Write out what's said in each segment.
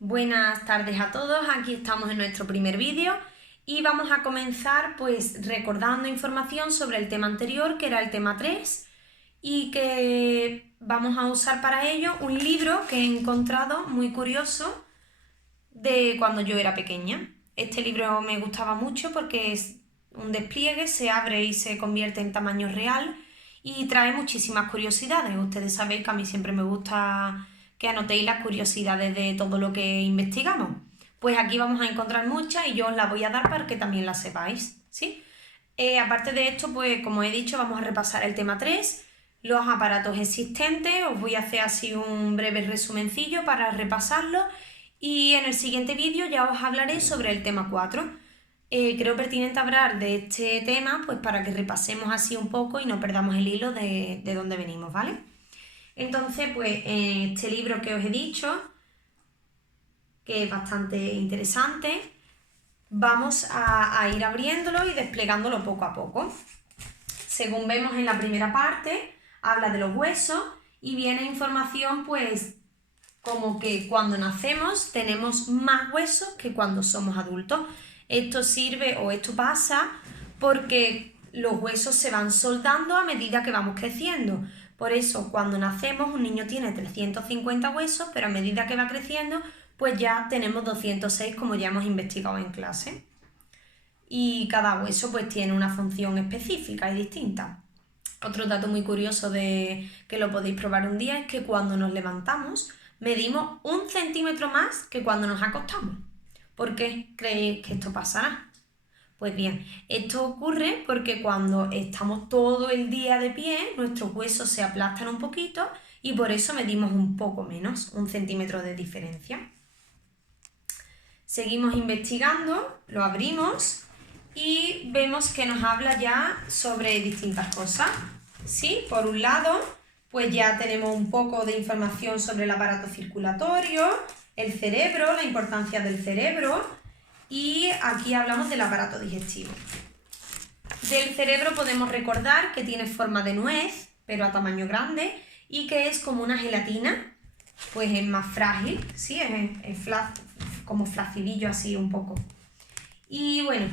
Buenas tardes a todos, aquí estamos en nuestro primer vídeo y vamos a comenzar pues recordando información sobre el tema anterior, que era el tema 3, y que vamos a usar para ello un libro que he encontrado muy curioso de cuando yo era pequeña. Este libro me gustaba mucho porque es un despliegue, se abre y se convierte en tamaño real y trae muchísimas curiosidades. Ustedes sabéis que a mí siempre me gusta que anotéis las curiosidades de todo lo que investigamos. Pues aquí vamos a encontrar muchas y yo os las voy a dar para que también las sepáis, ¿sí? Aparte de esto, pues como he dicho, vamos a repasar el tema 3, los aparatos existentes. Os voy a hacer así un breve resumencillo para repasarlo y en el siguiente vídeo ya os hablaré sobre el tema 4. Creo pertinente hablar de este tema pues para que repasemos así un poco y no perdamos el hilo de dónde venimos, ¿vale? Entonces, pues este libro que os he dicho, que es bastante interesante, vamos a ir abriéndolo y desplegándolo poco a poco. Según vemos en la primera parte, habla de los huesos y viene información pues como que cuando nacemos tenemos más huesos que cuando somos adultos. Esto sirve o esto pasa porque los huesos se van soldando a medida que vamos creciendo. Por eso cuando nacemos un niño tiene 350 huesos, pero a medida que va creciendo pues ya tenemos 206, como ya hemos investigado en clase. Y cada hueso pues tiene una función específica y distinta. Otro dato muy curioso de que lo podéis probar un día es que cuando nos levantamos medimos 1 centímetro más que cuando nos acostamos. ¿Por qué creéis que esto pasará? Pues bien, esto ocurre porque cuando estamos todo el día de pie, nuestros huesos se aplastan un poquito y por eso medimos un poco menos, 1 centímetro de diferencia. Seguimos investigando, lo abrimos y vemos que nos habla ya sobre distintas cosas. ¿Sí? Por un lado, pues ya tenemos un poco de información sobre el aparato circulatorio, el cerebro, la importancia del cerebro, y aquí hablamos del aparato digestivo. Del cerebro podemos recordar que tiene forma de nuez, pero a tamaño grande, y que es como una gelatina, pues es más frágil, ¿sí? Es como flacidillo así un poco. Y bueno,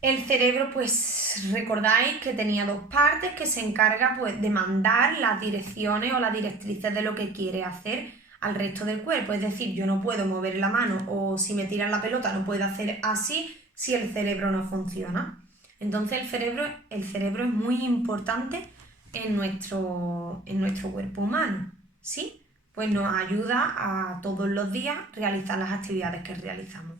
el cerebro, pues recordáis que tenía 2 partes que se encarga pues de mandar las direcciones o las directrices de lo que quiere hacer al resto del cuerpo. Es decir, yo no puedo mover la mano o si me tiran la pelota no puedo hacer así si el cerebro no funciona. Entonces el cerebro es muy importante en nuestro cuerpo humano, ¿sí? Pues nos ayuda a todos los días realizar las actividades que realizamos.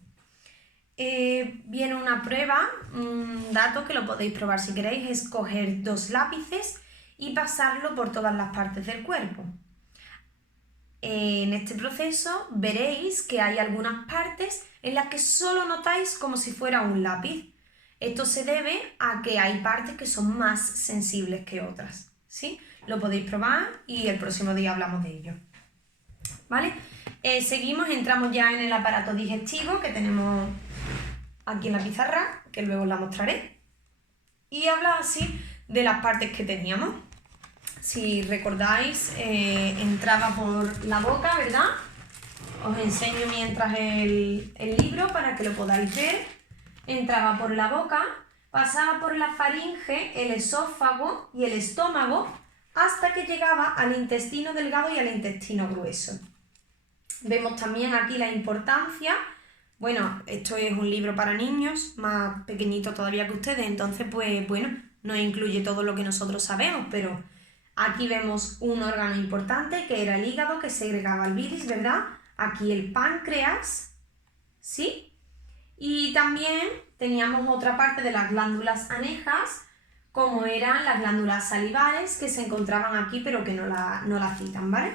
Viene una prueba, un dato que lo podéis probar si queréis, es coger 2 lápices y pasarlo por todas las partes del cuerpo. En este proceso veréis que hay algunas partes en las que solo notáis como si fuera un lápiz. Esto se debe a que hay partes que son más sensibles que otras, ¿sí? Lo podéis probar y el próximo día hablamos de ello, ¿vale? Seguimos, entramos ya en el aparato digestivo que tenemos aquí en la pizarra, que luego os la mostraré, y habla así de las partes que teníamos. Si recordáis, entraba por la boca, ¿verdad? Os enseño mientras el libro para que lo podáis ver. Entraba por la boca, pasaba por la faringe, el esófago y el estómago, hasta que llegaba al intestino delgado y al intestino grueso. Vemos también aquí la importancia. Bueno, esto es un libro para niños, más pequeñito todavía que ustedes, entonces pues bueno, no incluye todo lo que nosotros sabemos, pero aquí vemos un órgano importante que era el hígado, que segregaba el bilis, ¿verdad? Aquí el páncreas, ¿sí? Y también teníamos otra parte de las glándulas anejas, como eran las glándulas salivares, que se encontraban aquí pero que no la citan, ¿vale?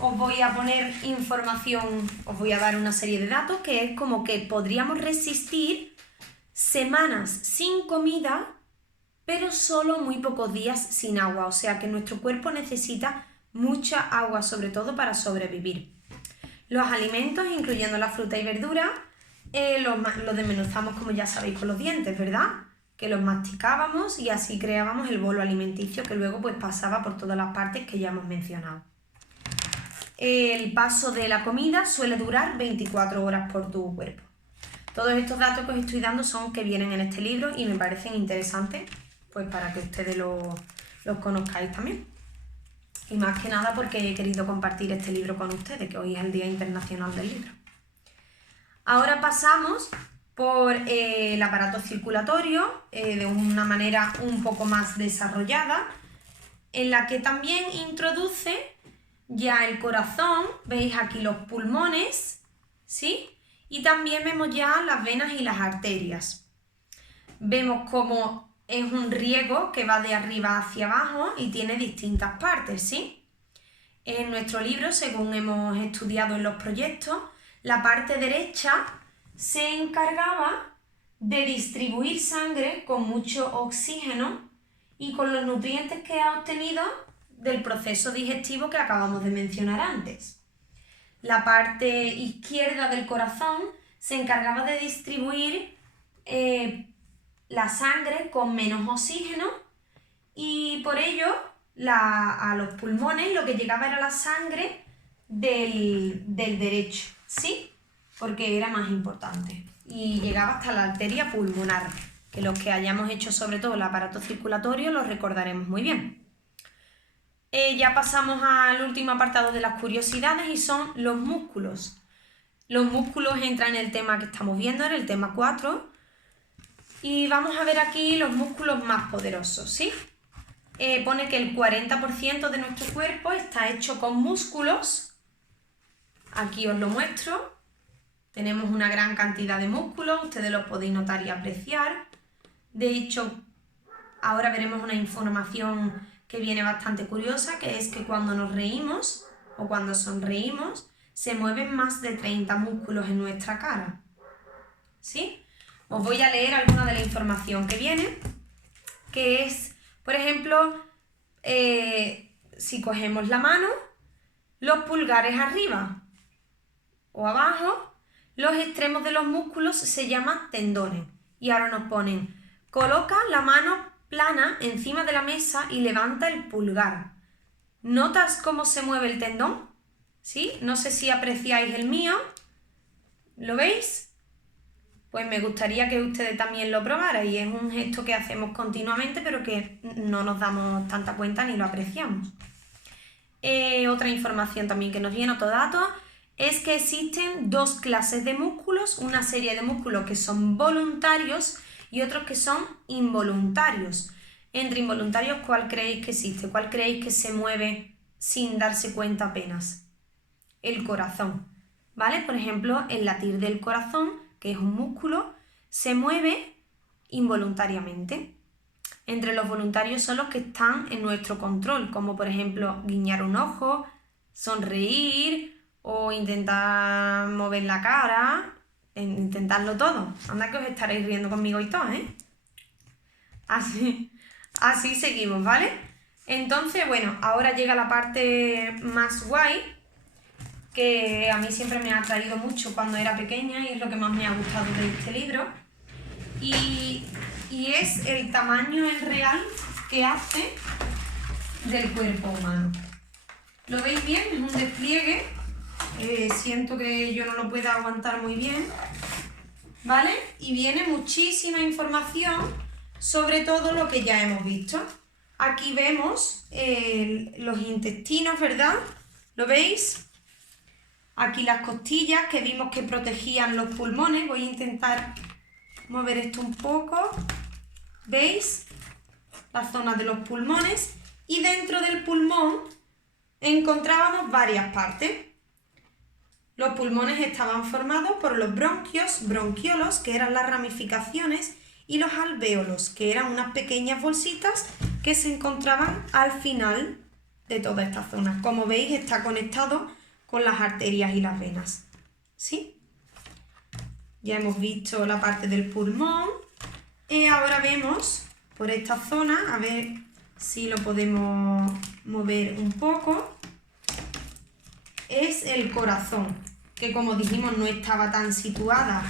Os voy a poner información, os voy a dar una serie de datos que es como que podríamos resistir semanas sin comida, pero solo muy pocos días sin agua. O sea que nuestro cuerpo necesita mucha agua, sobre todo para sobrevivir. Los alimentos, incluyendo la fruta y verdura, los desmenuzamos, como ya sabéis, con los dientes, ¿verdad? Que los masticábamos y así creábamos el bolo alimenticio que luego pues pasaba por todas las partes que ya hemos mencionado. el paso de la comida suele durar 24 horas por tu cuerpo. Todos estos datos que os estoy dando son que vienen en este libro y me parecen interesantes, pues para que ustedes los conozcáis también. Y más que nada porque he querido compartir este libro con ustedes, que hoy es el Día Internacional del Libro. Ahora pasamos por el aparato circulatorio de una manera un poco más desarrollada, en la que también introduce ya el corazón, veis aquí los pulmones, ¿sí? Y también vemos ya las venas y las arterias. Vemos cómo es un riego que va de arriba hacia abajo y tiene distintas partes, ¿sí? En nuestro libro, según hemos estudiado en los proyectos, la parte derecha se encargaba de distribuir sangre con mucho oxígeno y con los nutrientes que ha obtenido del proceso digestivo que acabamos de mencionar antes. La parte izquierda del corazón se encargaba de distribuir la sangre con menos oxígeno y por ello a los pulmones lo que llegaba era la sangre del derecho, ¿sí? Porque era más importante y llegaba hasta la arteria pulmonar, que los que hayamos hecho sobre todo el aparato circulatorio lo recordaremos muy bien. Ya pasamos al último apartado de las curiosidades y son los músculos. Los músculos entran en el tema que estamos viendo, en el tema 4, y vamos a ver aquí los músculos más poderosos, ¿sí? Pone que el 40% de nuestro cuerpo está hecho con músculos. Aquí os lo muestro. Tenemos una gran cantidad de músculos, ustedes los podéis notar y apreciar. De hecho, ahora veremos una información que viene bastante curiosa, que es que cuando nos reímos o cuando sonreímos, se mueven más de 30 músculos en nuestra cara. ¿Sí? Os voy a leer alguna de la información que viene, que es, por ejemplo, si cogemos la mano, los pulgares arriba o abajo, los extremos de los músculos se llaman tendones. Y ahora nos ponen, coloca la mano plana encima de la mesa y levanta el pulgar. ¿Notas cómo se mueve el tendón? ¿Sí? No sé si apreciáis el mío. ¿Lo veis? Pues me gustaría que ustedes también lo probaran y es un gesto que hacemos continuamente pero que no nos damos tanta cuenta ni lo apreciamos. Otra información también que nos viene, otro dato, es que existen dos clases de músculos, una serie de músculos que son voluntarios y otros que son involuntarios. Entre involuntarios, ¿cuál creéis que existe? ¿Cuál creéis que se mueve sin darse cuenta apenas? El corazón, ¿vale? Por ejemplo, el latir del corazón, que es un músculo, se mueve involuntariamente. Entre los voluntarios son los que están en nuestro control, como por ejemplo guiñar un ojo, sonreír o intentar mover la cara, intentarlo todo. Anda que os estaréis riendo conmigo y todo, ¿eh? Así seguimos, ¿vale? Entonces, bueno, ahora llega la parte más guay, que a mí siempre me ha atraído mucho cuando era pequeña y es lo que más me ha gustado de este libro. Y es el tamaño en real que hace del cuerpo humano. ¿Lo veis bien? Es un despliegue. Siento que yo no lo pueda aguantar muy bien, ¿vale? Y viene muchísima información sobre todo lo que ya hemos visto. Aquí vemos los intestinos, ¿verdad? ¿Lo veis? Aquí las costillas que vimos que protegían los pulmones. Voy a intentar mover esto un poco. ¿Veis? La zona de los pulmones. Y dentro del pulmón encontrábamos varias partes. Los pulmones estaban formados por los bronquios, bronquiolos, que eran las ramificaciones, y los alvéolos, que eran unas pequeñas bolsitas que se encontraban al final de toda esta zona. Como veis, está conectado con las arterias y las venas. ¿Sí? Ya hemos visto la parte del pulmón. Y ahora vemos por esta zona, a ver si lo podemos mover un poco. Es el corazón, que como dijimos no estaba tan situada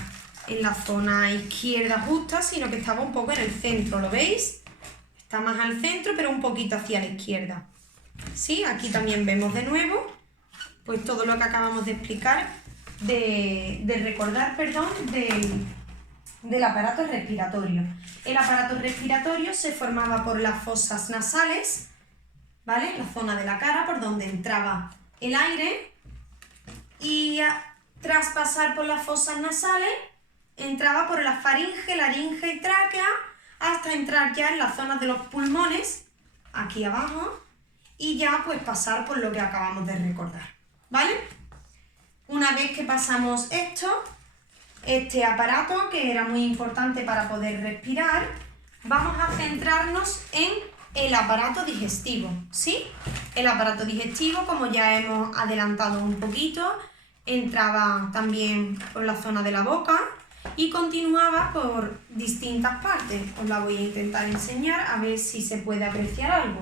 en la zona izquierda justa, sino que estaba un poco en el centro, ¿lo veis? Está más al centro, pero un poquito hacia la izquierda. ¿Sí? Aquí también vemos de nuevo pues todo lo que acabamos de explicar, de recordar, perdón, del aparato respiratorio. El aparato respiratorio se formaba por las fosas nasales, ¿vale? La zona de la cara por donde entraba el aire, y tras pasar por las fosas nasales entraba por la faringe, laringe y tráquea hasta entrar ya en las zonas de los pulmones, aquí abajo, y ya pues pasar por lo que acabamos de recordar, ¿vale? Una vez que pasamos esto, este aparato, que era muy importante para poder respirar, vamos a centrarnos en el aparato digestivo, ¿sí? El aparato digestivo, como ya hemos adelantado un poquito, entraba también por la zona de la boca y continuaba por distintas partes. Os la voy a intentar enseñar a ver si se puede apreciar algo.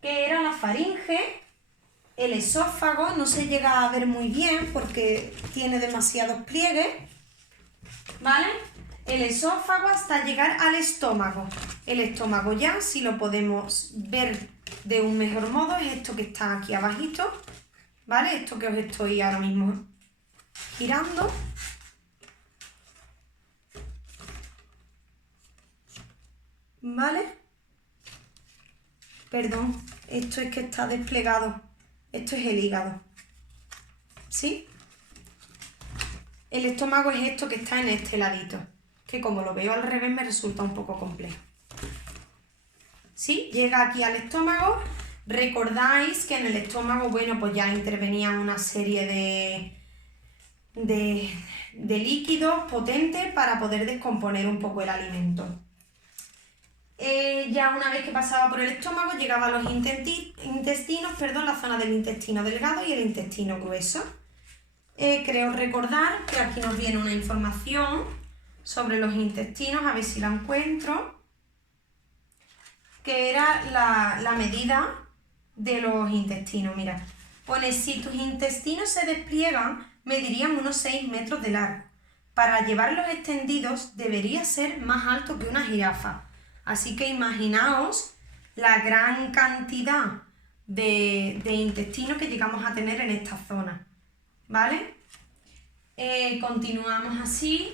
Que era la faringe, el esófago, no se llega a ver muy bien porque tiene demasiados pliegues, ¿vale? El esófago hasta llegar al estómago. El estómago ya, si lo podemos ver de un mejor modo, es esto que está aquí abajito, ¿vale? Esto que os estoy ahora mismo girando. ¿Vale? Perdón, esto es que está desplegado. Esto es el hígado. ¿Sí? El estómago es esto que está en este ladito, que como lo veo al revés me resulta un poco complejo. ¿Sí? Llega aquí al estómago. Recordáis que en el estómago, bueno, pues ya intervenían una serie de líquidos potentes para poder descomponer un poco el alimento. Ya una vez que pasaba por el estómago llegaba a los intestinos, perdón, la zona del intestino delgado y el intestino grueso. Creo recordar que aquí nos viene una información sobre los intestinos, a ver si la encuentro, que era la medida de los intestinos. Mira, pone: si tus intestinos se despliegan, medirían unos 6 metros de largo. Para llevarlos extendidos debería ser más alto que una jirafa. Así que imaginaos la gran cantidad de intestino que llegamos a tener en esta zona, ¿vale? Continuamos así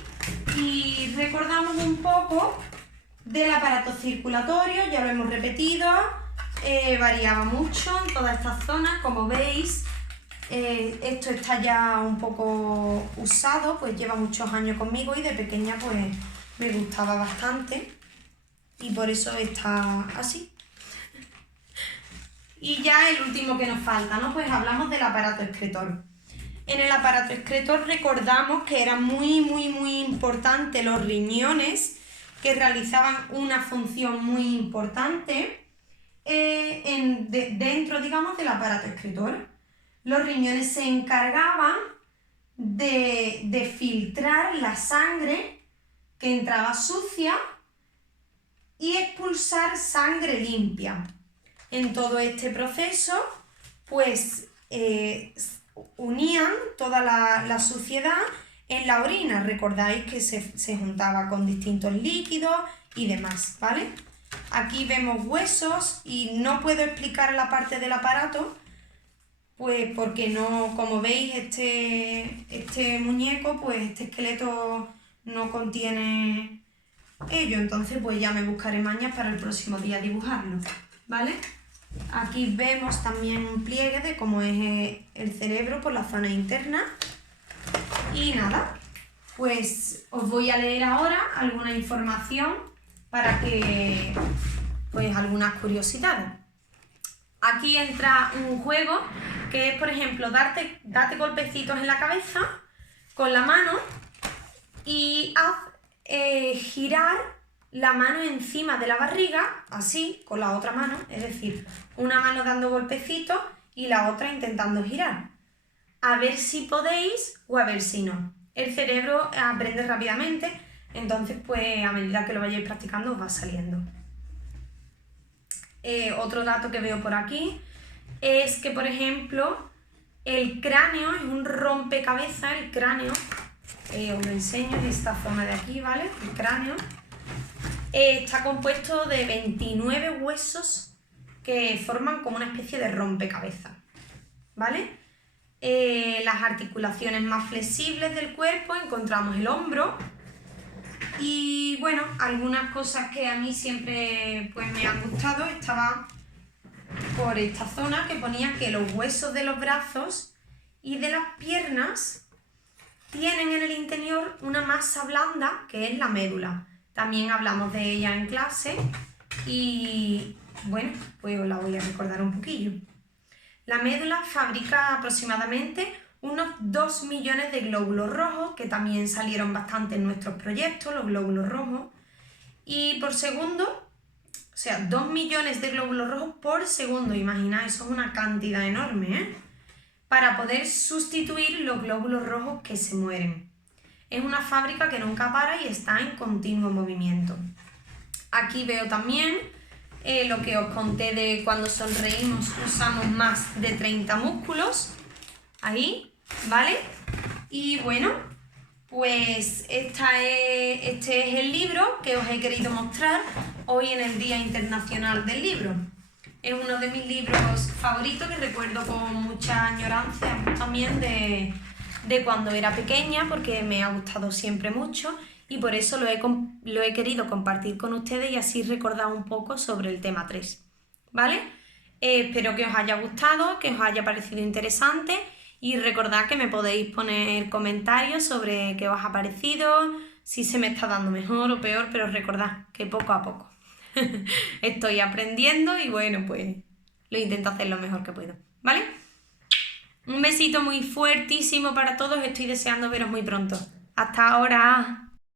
y recordamos un poco del aparato circulatorio. Ya lo hemos repetido, variaba mucho en todas estas zonas, como veis. Esto está ya un poco usado, pues lleva muchos años conmigo y de pequeña pues me gustaba bastante. Y por eso está así. Y ya el último que nos falta, ¿no? Pues hablamos del aparato excretor. En el aparato excretor recordamos que eran muy importantes los riñones, que realizaban una función muy importante dentro, digamos, del aparato excretor. Los riñones se encargaban de filtrar la sangre que entraba sucia y expulsar sangre limpia. En todo este proceso, pues unían toda la suciedad en la orina. Recordáis que se juntaba con distintos líquidos y demás, ¿vale? Aquí vemos huesos y no puedo explicar la parte del aparato, pues porque no, como veis, este muñeco, pues este esqueleto no contiene ello, entonces pues ya me buscaré mañas para el próximo día dibujarlo, ¿vale? Aquí vemos también un pliegue de cómo es el cerebro por la zona interna. Y nada, pues os voy a leer ahora alguna información para que, pues algunas curiosidades. Aquí entra un juego que es, por ejemplo, date golpecitos en la cabeza con la mano y haz girar la mano encima de la barriga, así, con la otra mano, es decir, una mano dando golpecitos y la otra intentando girar. A ver si podéis o a ver si no. El cerebro aprende rápidamente, entonces pues a medida que lo vayáis practicando os va saliendo. Otro dato que veo por aquí es que, por ejemplo, el cráneo es un rompecabezas. El cráneo, os lo enseño en esta zona de aquí, ¿vale? El cráneo está compuesto de 29 huesos que forman como una especie de rompecabezas, ¿vale? las articulaciones más flexibles del cuerpo, encontramos el hombro. Y bueno, algunas cosas que a mí siempre pues, me han gustado estaban por esta zona, que ponía que los huesos de los brazos y de las piernas tienen en el interior una masa blanda que es la médula. También hablamos de ella en clase y bueno, pues os la voy a recordar un poquillo. La médula fabrica aproximadamente unos 2 millones de glóbulos rojos, que también salieron bastante en nuestros proyectos, los glóbulos rojos, y por segundo, o sea, 2 millones de glóbulos rojos por segundo, imagináis, eso es una cantidad enorme, ¿eh? Para poder sustituir los glóbulos rojos que se mueren. Es una fábrica que nunca para y está en continuo movimiento. Aquí veo también lo que os conté de cuando sonreímos usamos más de 30 músculos. Ahí, ¿vale? Y bueno, pues este es el libro que os he querido mostrar hoy en el Día Internacional del Libro. Es uno de mis libros favoritos que recuerdo con mucha añoranza también de cuando era pequeña, porque me ha gustado siempre mucho y por eso lo he querido compartir con ustedes y así recordar un poco sobre el tema 3, ¿vale? Espero que os haya gustado, que os haya parecido interesante y recordad que me podéis poner comentarios sobre qué os ha parecido, si se me está dando mejor o peor, pero recordad que poco a poco estoy aprendiendo y bueno, pues lo intento hacer lo mejor que puedo, ¿vale? Un besito muy fuertísimo para todos, estoy deseando veros muy pronto. ¡Hasta ahora!